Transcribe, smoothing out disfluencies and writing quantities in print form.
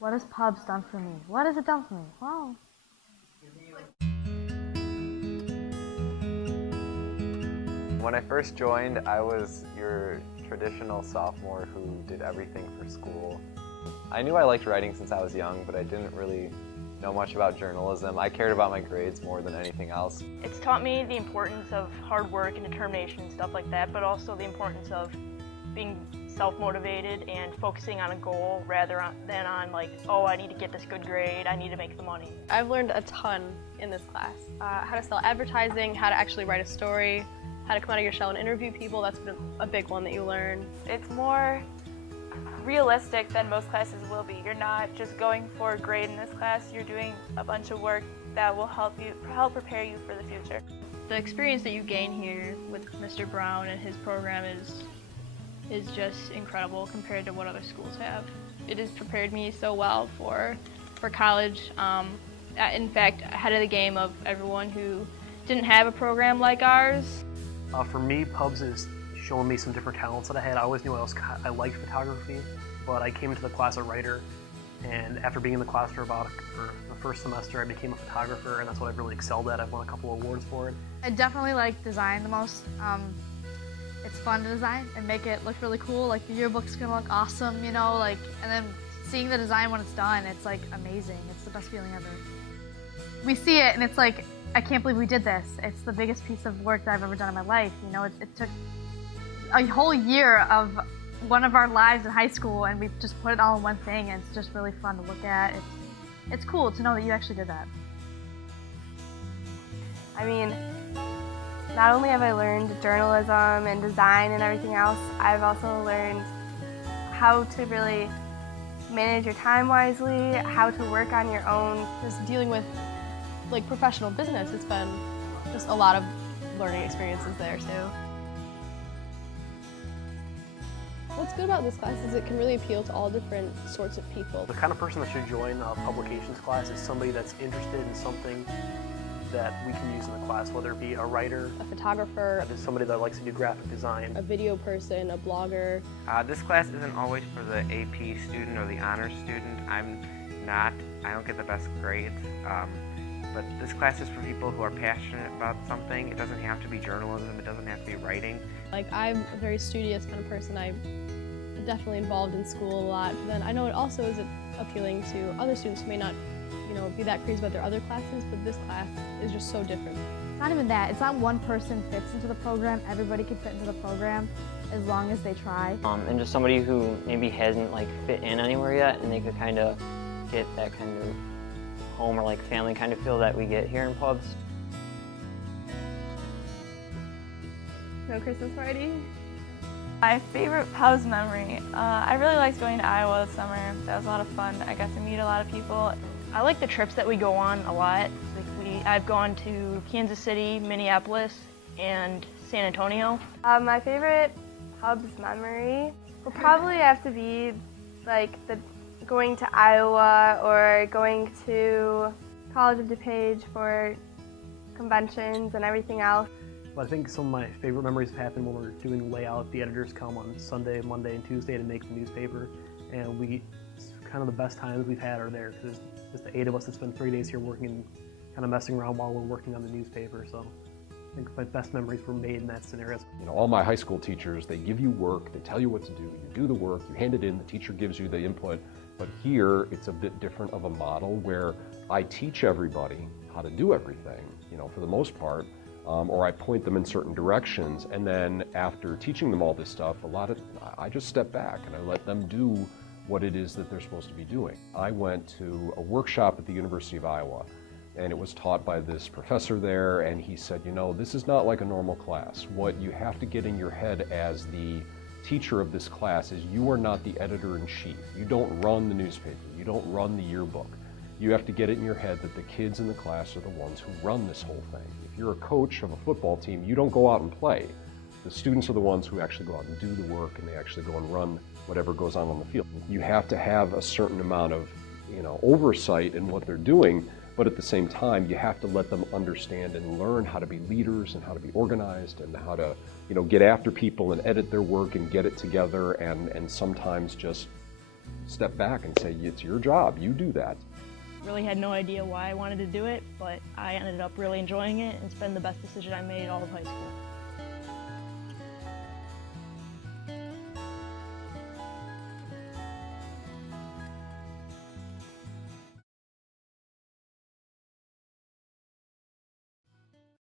What has pubs done for me? What has it done for me? Wow. When I first joined, I was your traditional sophomore who did everything for school. I knew I liked writing since I was young, but I didn't really know much about journalism. I cared about my grades more than anything else. It's taught me the importance of hard work and determination and stuff like that, but also the importance of being self-motivated and focusing on a goal rather than on like, oh, I need to get this good grade, I need to make the money. I've learned a ton in this class. How to sell advertising, how to actually write a story, how to come out of your shell and interview people. That's been a big one that you learn. It's more realistic than most classes will be. You're not just going for a grade in this class, you're doing a bunch of work that will help prepare you for the future. The experience that you gain here with Mr. Brown and his program is just incredible compared to what other schools have. It has prepared me so well for college. In fact, ahead of the game of everyone who didn't have a program like ours. For me, pubs is showing me some different talents that I had. I always knew I liked photography, but I came into the class a writer, and after being in the class for the first semester, I became a photographer, and that's what I've really excelled at. I've won a couple awards for it. I definitely like design the most. It's fun to design and make it look really cool. Like the yearbook's gonna look awesome, you know, like, and then seeing the design when it's done, it's like amazing. It's the best feeling ever. We see it and it's like, I can't believe we did this. It's the biggest piece of work that I've ever done in my life. You know, it took a whole year of one of our lives in high school, and we just put it all in one thing, and it's just really fun to look at. It's cool to know that you actually did that. I mean, not only have I learned journalism and design and everything else, I've also learned how to really manage your time wisely, how to work on your own. Just dealing with like professional business, it's been just a lot of learning experiences there too. What's good about this class is it can really appeal to all different sorts of people. The kind of person that should join a publications class is somebody that's interested in something that we can use in the class, whether it be a writer, A photographer, somebody that likes to do graphic design, a video person, a blogger. This class isn't always for the AP student or the honors student. I don't get the best grades. But this class is for people who are passionate about something. It doesn't have to be journalism, it doesn't have to be writing. Like, I'm a very studious kind of person. I'm definitely involved in school a lot. But then I know it also is appealing to other students who may not, be that crazy about their other classes, but this class is just so different. Not even that. It's not one person fits into the program. Everybody can fit into the program as long as they try. And just somebody who maybe hasn't fit in anywhere yet, and they could kind of get that kind of home or family kind of feel that we get here in pubs. No Christmas party? My favorite pubs memory, I really liked going to Iowa this summer. That was a lot of fun. I got to meet a lot of people. I like the trips that we go on a lot. I've gone to Kansas City, Minneapolis, and San Antonio. My favorite pubs memory will probably have to be going to Iowa or going to College of DuPage for conventions and everything else. But I think some of my favorite memories have happened when we're doing layout. The editors come on Sunday, Monday, and Tuesday to make the newspaper, and it's kind of the best times we've had are there, because there's the 8 of us that spend 3 days here working and kind of messing around while we're working on the newspaper. So I think my best memories were made in that scenario. All my high school teachers, they give you work, they tell you what to do, you do the work, you hand it in, the teacher gives you the input. But here, it's a bit different of a model where I teach everybody how to do everything, for the most part, or I point them in certain directions, and then after teaching them all this stuff, I just step back and I let them do what it is that they're supposed to be doing. I went to a workshop at the University of Iowa, and it was taught by this professor there, and he said, this is not like a normal class. What you have to get in your head as the teacher of this class is you are not the editor-in-chief. You don't run the newspaper. You don't run the yearbook. You have to get it in your head that the kids in the class are the ones who run this whole thing. If you're a coach of a football team, you don't go out and play. The students are the ones who actually go out and do the work, and they actually go and run whatever goes on the field. You have to have a certain amount of oversight in what they're doing, but at the same time, you have to let them understand and learn how to be leaders and how to be organized and how to get after people and edit their work and get it together, and sometimes just step back and say, it's your job, you do that. Really had no idea why I wanted to do it, but I ended up really enjoying it, and it's been the best decision I made all of high school.